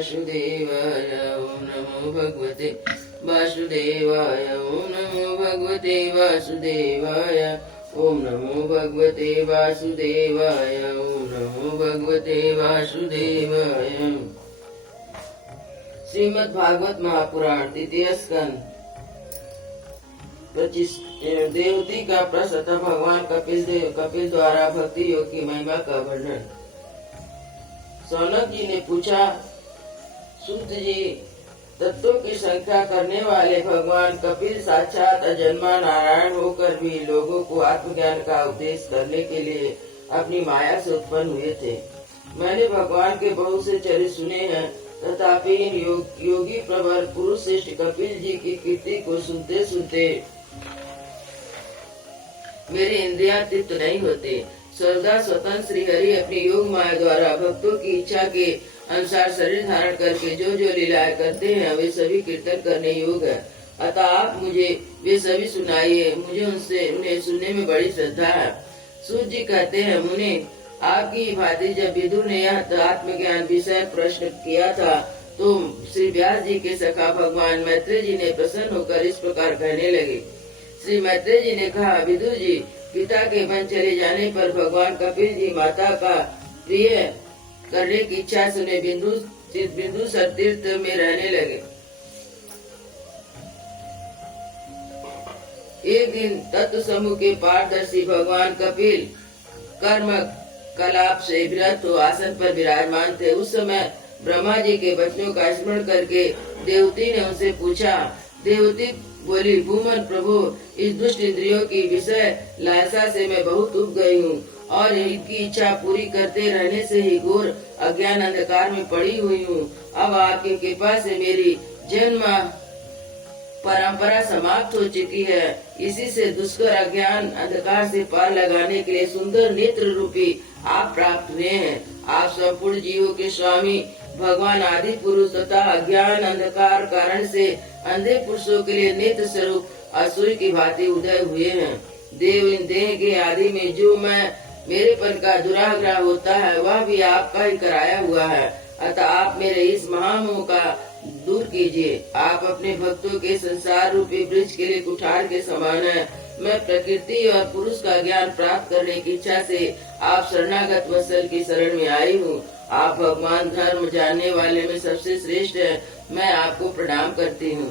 वासुदेवाय। ओम नमो भगवते वासुदेवाय। ओम नमो भगवते वासुदेवाय। ओम नमो भगवते वासुदेवाय। ओम नमो भगवते वासुदेवाय। श्रीमद् भागवत महापुराण द्वितीय स्कंद। देवती का प्रश्न तथा भगवान कपिल द्वारा भक्ति योग की महिमा का वर्णन। सौनक जी ने पूछा, सूत जी, तत्वों की संख्या करने वाले भगवान कपिल साक्षात अजन्मा नारायण होकर भी लोगों को आत्मज्ञान का उपदेश करने के लिए अपनी माया से उत्पन्न हुए थे। मैंने भगवान के बहुत से चरित्र सुने हैं, तथापि इन योगी प्रवर पुरुष श्रेष्ठ कपिल जी की कीर्ति को सुनते सुनते मेरे इंद्रियां तृप्त नहीं होते। सर्वदा स्वतंत्र श्री हरि अपनी योग माया द्वारा भक्तों की इच्छा के अनुसार शरीर धारण करके जो जो लीलाएं करते हैं वे सभी कीर्तन करने योग्य है। अतः आप मुझे वे सभी सुनाइए, मुझे उन्हें सुनने में बड़ी श्रद्धा है। सूत जी कहते हैं, मुनि, आपकी भांति जब विदुर ने यह आत्मज्ञान विषय प्रश्न किया था तो श्री व्यास जी के सखा भगवान मैत्रेय जी ने प्रसन्न होकर इस प्रकार कहने लगे। श्री मैत्रेय जी ने कहा, विदुर जी, पिता के वन चले जाने पर भगवान कपिल जी माता का प्रिय करने की इच्छा से उन्हें बिंदुसर तीर्थ में रहने लगे। एक दिन तत्व समूह के पारदर्शी भगवान कपिल कर्म कलाप से विरत हो आसन पर विराजमान थे। उस समय ब्रह्मा जी के वचनों का स्मरण करके देवती ने उनसे पूछा। देवती बोली, भूमन प्रभु, इस दुष्ट इंद्रियों की विषय लालसा से मैं बहुत उब गई हूँ और इनकी इच्छा पूरी करते रहने से ही घोर अज्ञान अंधकार में पड़ी हुई हूँ। अब आपकी कृपा से मेरी जन्म परंपरा समाप्त हो चुकी है। इसी से दुष्कर अज्ञान अंधकार से पार लगाने के लिए सुंदर नेत्र रूपी आप प्राप्त हुए हैं। आप संपूर्ण जीवों के स्वामी भगवान आदि पुरुष तथा अज्ञान अंधकार कारण से अंधे पुरुषों के लिए नेत्र स्वरूप असुर की भांति उदय हुए हैं। देव इन देह के आदि में जो मेरेपन का दुराग्रह होता है वह भी आपका ही कराया हुआ है। अतः आप मेरे इस महामोह का दूर कीजिए। आप अपने भक्तों के संसार रूपी वृक्ष के लिए कुठार के समान है। मैं प्रकृति और पुरुष का ज्ञान प्राप्त करने की इच्छा से आप शरणागत वत्सल की शरण में आई हूँ। आप भगवान धर्म जानने वाले में सबसे श्रेष्ठ है। मैं आपको प्रणाम करती हूँ।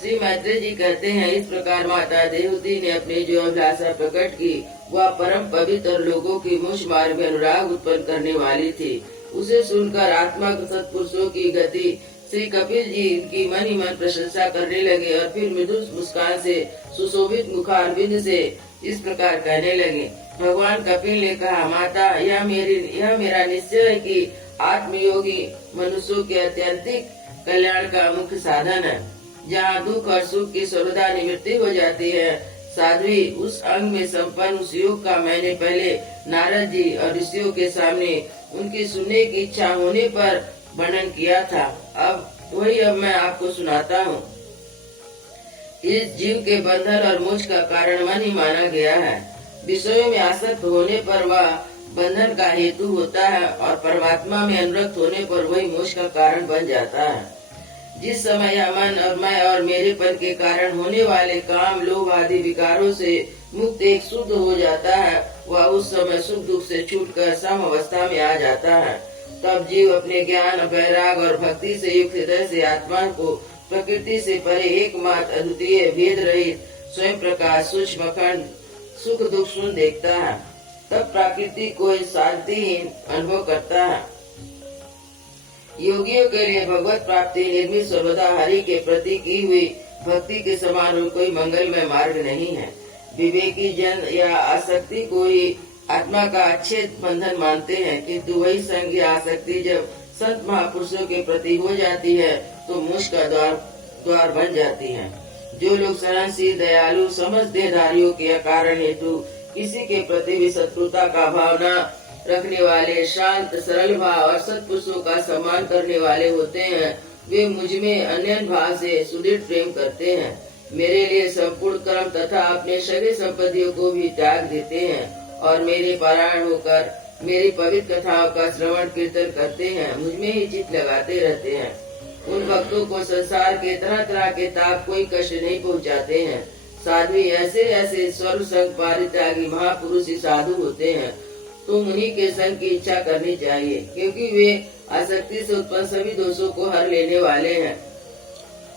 श्री मैत्रेय जी कहते हैं, इस प्रकार माता देवती ने अपनी जो अभिलाषा प्रकट की वह परम पवित्र लोगों की मुझ मार्ग में अनुराग उत्पन्न करने वाली थी। उसे सुनकर आत्मा सत्पुरुषों की गति श्री कपिल जी की मन ही मन प्रशंसा करने लगे और फिर मृदुल मुस्कान से सुशोभित मुखारविंद से इस प्रकार कहने लगे। भगवान कपिल ने कहा, माता, यह मेरा निश्चय है कि आत्मयोगी मनुष्यों के अत्यंतिक कल्याण का मुख्य साधन है। जहाँ दुख और सुख की सर्वदा निवृत्ति हो जाती है, साध्वी उस अंग में संपन्न उस योग का मैंने पहले नारद जी और ऋषियों के सामने उनकी सुनने की इच्छा होने पर वर्णन किया था। अब मैं आपको सुनाता हूँ। इस जीव के बंधन और मोक्ष का कारण मन ही माना गया है। विषयों में आसक्त होने पर वह बंधन का हेतु होता है और परमात्मा में अनुरक्त होने पर वही मोक्ष का कारण बन जाता है। जिस समय यह मन और मैं और मेरेपन के कारण होने वाले काम लोभ आदि विकारों से मुक्त एक शुद्ध हो जाता है, वह उस समय सुख दुख से छूटकर सम अवस्था में आ जाता है। तब जीव अपने ज्ञान वैराग और भक्ति से युक्त हृदय से आत्मा को प्रकृति से परे एकमात्र अद्वितीय भेद रहित स्वयं प्रकाश सूक्ष्म खंड सुख दुख सुन देखता है। तब प्रकृति को शांतिहीन अनुभव करता है। योगियों के लिए भगवत प्राप्ति निर्मित सर्वदा हरि के प्रति की हुई भक्ति के समान और कोई मंगलमय मार्ग नहीं है। विवेकी जन या आसक्ति को ही आत्मा का अच्छेद बंधन मानते हैं, किंतु वही संग या आसक्ति जब संत महापुरुषों के प्रति हो जाती है तो मोक्ष का द्वार बन जाती है। जो लोग सहनशील दयालु समझ देहधारियों के कारण हेतु किसी के प्रति भी शत्रुता का भावना रखने वाले, शांत सरल भाव और सत्पुरुषों का सम्मान करने वाले होते हैं, वे मुझ में अन्य भाव से सुदृढ़ प्रेम करते हैं। मेरे लिए संपूर्ण कर्म तथा अपने सभी संपत्तियों को भी त्याग देते हैं और मेरे पारायण होकर मेरी पवित्र कथाओं का श्रवण कीर्तन करते हैं, मुझ में ही चित्त लगाते रहते हैं। उन भक्तों को संसार के तरह तरह के ताप कोई कष्ट नहीं पहुंचाते हैं। साध्वी ऐसे ऐसे स्वर्ग संग पारित्यागी महापुरुष ही साधु होते हैं। तुम उन्हीं के संग की इच्छा करनी चाहिए, क्योंकि वे आसक्ति से उत्पन्न सभी दोषों को हर लेने वाले हैं।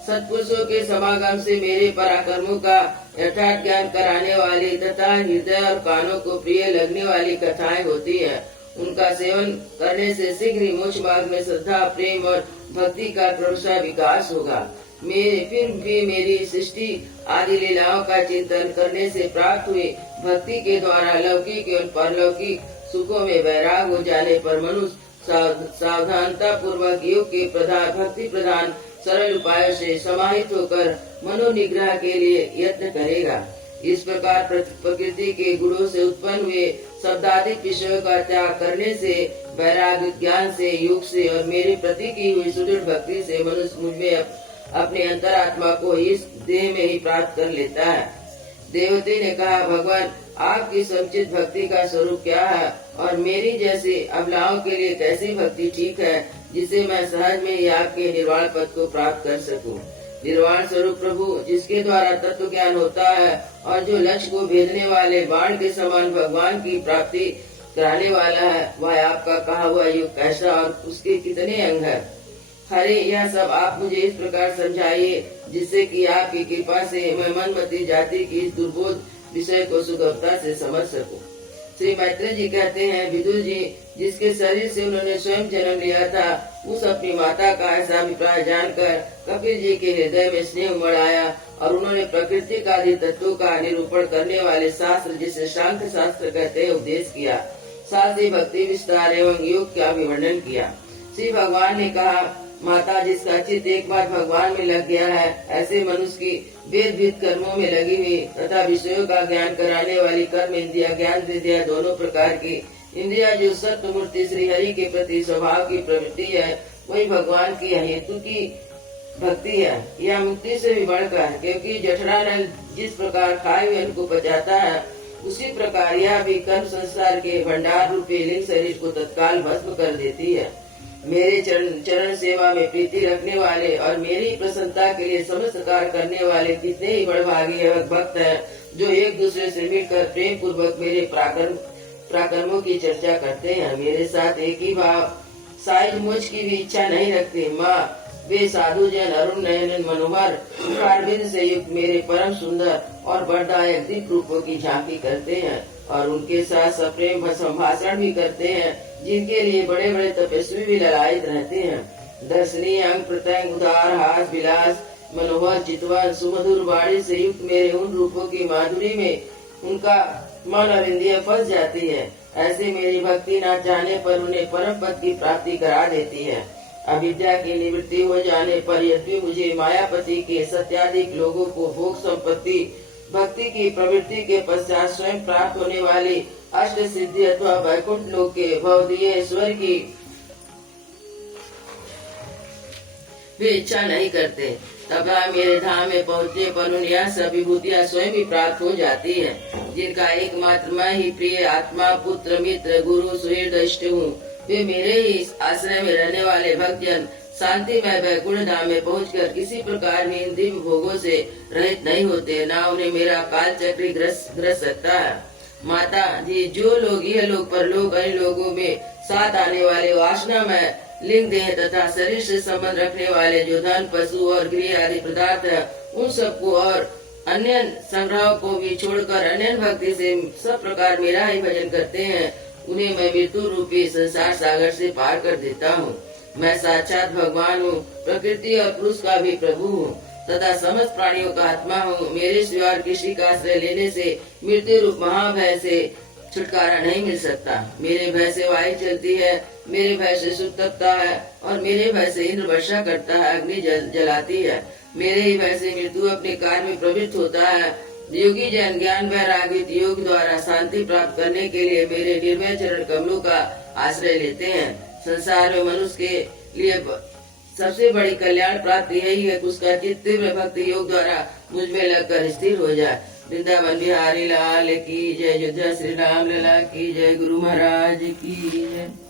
सत्पुरुषों के समागम से मेरे पराक्रमों का यथार्थ ज्ञान कराने वाली तथा हृदय और कानों को प्रिय लगने वाली कथाएं होती है। उनका सेवन करने से शीघ्र ही मोक्ष मार्ग में श्रद्धा, प्रेम और भक्ति का क्रमशः विकास होगा। फिर भी मेरी सृष्टि आदि लीलाओं का चिंतन करने से प्राप्त हुई भक्ति के द्वारा लौकिक एवं परलौकिक सुखों में वैराग हो जाने पर मनुष्य सावधानता पूर्वक योग के भक्ति प्रधान सरल उपायों से समाहित होकर मनोनिग्रह के लिए यत्न करेगा। इस प्रकार प्रकृति के गुणों से उत्पन्न हुए शब्दाधिक विषयों का त्याग करने से, वैराग्य ज्ञान से, योग से और मेरे प्रति की हुई सुदृढ़ भक्ति से मनुष्य मुझ में अपने अंतरात्मा को इस देह में ही प्राप्त कर लेता है। देवते ने कहा, भगवान आपकी समुचित भक्ति का स्वरूप क्या है और मेरी जैसी अबलाओं के लिए कैसी भक्ति ठीक है, जिसे मैं सहज में ही आपके निर्वाण पद को प्राप्त कर सकूं। निर्वाण स्वरूप प्रभु, जिसके द्वारा तत्व ज्ञान होता है और जो लक्ष्य को भेदने वाले बाण के समान भगवान की प्राप्ति कराने वाला है, वह आपका कहा हुआ योग कैसा और उसके कितने अंग है। हरे, यह सब आप मुझे इस प्रकार समझाइए जिससे कि आपकी कृपा से मैं मनमती जाति की इस दुर्बोध विषय को सुगमता से समझ सकूं। श्री मैत्रेय जी कहते हैं, विदुर जी जिसके शरीर से उन्होंने स्वयं जन्म लिया था, उस अपनी माता का ऐसा अभिप्राय जानकर कपिल जी के हृदय में स्नेह उमड़ आया और उन्होंने प्रकृति का आदि तत्वों का निरूपण करने वाले शास्त्र, जिसे सांख्य शास्त्र कहते हैं, उपदेश किया। साथ ही भक्ति विस्तार एवं योग का भी वर्णन किया। श्री भगवान ने कहा, माता जिसका चित्त एक बार भगवान में लग गया है, ऐसे मनुष्य की वेद विद कर्मों में लगी हुई तथा विषयों का ज्ञान कराने वाली कर्म इंद्रिया, ज्ञान विद्या दोनों प्रकार की इंद्रिया जो सत्य मूर्ति श्री हरि के प्रति स्वभाव की प्रवृत्ति है, वही भगवान की हेतु की भक्ति है। यह मुक्ति से भी बढ़कर, क्योंकि जठरानल जिस प्रकार खाए हुए को पचाता है, उसी प्रकार यह भी कर्म संसार के भंडार रूपी लिंग शरीर को तत्काल भस्म कर देती है। मेरे चरण सेवा में प्रीति रखने वाले और मेरी प्रसन्नता के लिए समस्त कार्य करने वाले कितने ही बड़भागी भक्त हैं, जो एक दूसरे से मिलकर प्रेम पूर्वक मेरे पराक्रमों की चर्चा करते हैं। मेरे साथ एक ही भाव साइज मुझ की भी इच्छा नहीं रखते। माँ, वे साधु जन अरुण नयन मनोहर कारबिंद से युक्त मेरे परम सुंदर और वरदायक दिव्य रूपों की झांकी करते हैं और उनके साथ सप्रेम संभाषण भी करते हैं, जिनके लिए बड़े बड़े तपस्वी भी ललायित रहते हैं। दर्शनीय अंग प्रत्यंग, उदार हास विलास, मनोहर चितवन, सुमधुर वाणी से युक्त मेरे उन रूपों की माधुरी में उनका मन और इंद्रियां फंस जाती है। ऐसे मेरी भक्ति न चाहने पर उन्हें परम पद की प्राप्ति करा देती है। अविद्या की निवृत्ति हो जाने पर यद्यपि मुझे मायापति के सत्याधिक लोगों को भोग संपत्ति भक्ति की प्रवृत्ति के पश्चात स्वयं प्राप्त होने वाली अष्ट सिद्धि अथवा वैकुंठ लोक के भवदीय ईश्वर की वे इच्छा नहीं करते, तब मेरे धाम में पहुँचने पर उन्हें यह सब विभूतियाँ स्वयं ही प्राप्त हो जाती है, जिनका एकमात्र मैं ही प्रिय आत्मा, पुत्र, मित्र, गुरु, सुहृद, इष्ट हूँ। वे मेरे ही आश्रय में रहने वाले भक्तजन शांतिमय वैकुंठ धाम में पहुंचकर किसी प्रकार भी इन दिव्य भोगों से रहित नहीं होते, ना उन्हें मेरा काल चक्री ग्रस सकता है। माता जी, जो लोग यह लोग परलोक अन्य लोगों में साथ आने वाले वासना में लिंग देह तथा शरीर से संबंध रखने वाले जो धन, पशु और गृह आदि पदार्थ है, उन सबको और अन्य संग्रह को भी छोड़कर अन्य भक्ति से सब प्रकार मेरा ही भजन करते हैं, उन्हें मैं मृत्यु रूपी संसार सागर से पार कर देता हूँ। मैं साक्षात भगवान हूँ, प्रकृति और पुरुष का भी प्रभु हूँ तथा समस्त प्राणियों का आत्मा हूँ। मेरे सिवा किसी का आश्रय लेने से मृत्यु रूप महाभय से छुटकारा नहीं मिल सकता। मेरे भय से वायु चलती है, मेरे भय से सूर्य तपता है और मेरे भय से इंद्र वर्षा करता है, अग्नि जलाती है। मेरे ही भय से मृत्यु अपने कार्य में प्रवृत्त होता है। योगी जन ज्ञान वैरागित योग द्वारा शांति प्राप्त करने के लिए मेरे निर्भय चरण कमलों का आश्रय लेते हैं। संसार में मनुष्य के लिए सबसे बड़ी कल्याण प्राप्ति यही है कि उसका चित्त तीव्र भक्ति योग द्वारा मुझ में लगकर स्थिर हो जाए। वृंदावन बिहारी लाल की जय। अयोध्या श्री राम लला की जय। गुरु महाराज की जय।